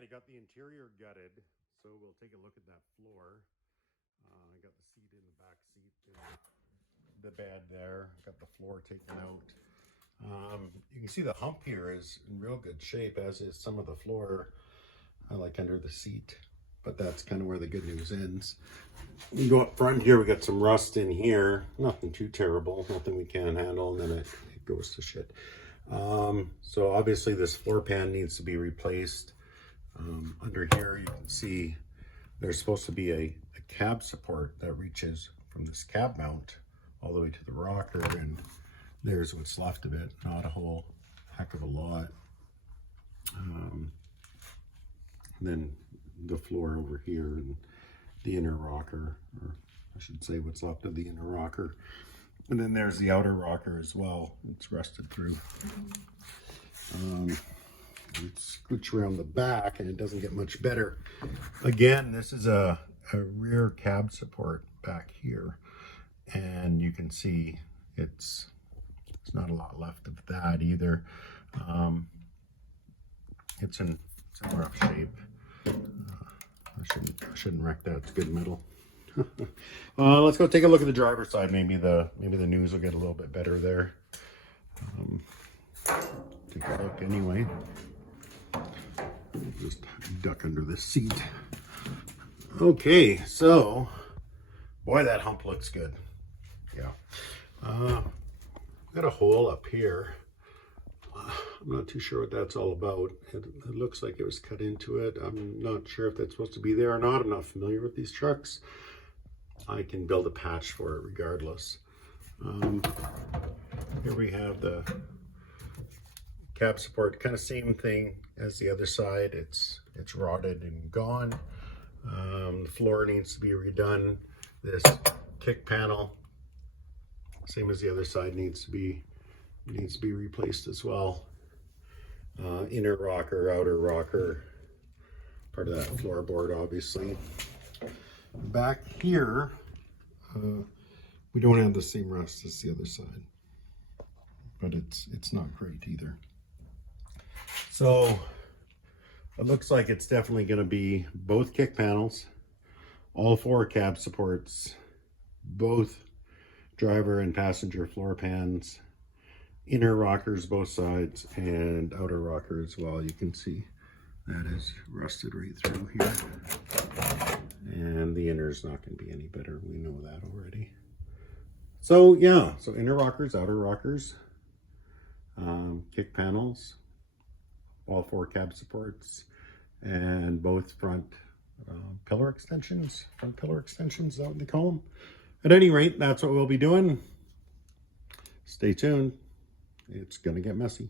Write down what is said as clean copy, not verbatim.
I got the interior gutted, so we'll take a look at that floor. I got the seat in the back seat, the bed there. Got the floor taken out. You can see the hump here is in real good shape, as is some of the floor, like under the seat. But that's kind of where the good news ends. We go up front here, we got some rust in here. Nothing too terrible, nothing we can't handle, and then it goes to shit. So obviously this floor pan needs to be replaced. Under here you can see there's supposed to be a cab support that reaches from this cab mount all the way to the rocker, and there's what's left of it, not a whole heck of a lot. Then the floor over here and the inner rocker, or I should say what's left of the inner rocker. And then there's the outer rocker as well. It's rusted through. Scooch around the back and it doesn't get much better. Again, this is a rear cab support back here, and you can see it's not a lot left of that either. It's in rough shape. I shouldn't wreck that. It's good metal. Let's go take a look at the driver's side. Maybe the news will get a little bit better there. Take a look anyway. Just duck under the seat. Okay, so boy, that hump looks good. Yeah. Got a hole up here. I'm not too sure what that's all about. It looks like it was cut into it. I'm not sure if that's supposed to be there or not. I'm not familiar with these trucks. I can build a patch for it regardless. Here we have the cab support, kind of same thing as the other side. It's rotted and gone. The floor needs to be redone. This kick panel, same as the other side, needs to be replaced as well. Inner rocker, outer rocker, part of that floorboard obviously. Back here, we don't have the same rust as the other side, but it's not great either. So it looks like it's definitely going to be both kick panels, all four cab supports, both driver and passenger floor pans, inner rockers both sides, and outer rocker as well. You can see that is rusted right through here. And the inner is not going to be any better. We know that already. So yeah, so inner rockers, outer rockers, kick panels, all four cab supports, and both front pillar extensions. Front pillar extensions, is that what they call them? At any rate, that's what we'll be doing. Stay tuned. It's going to get messy.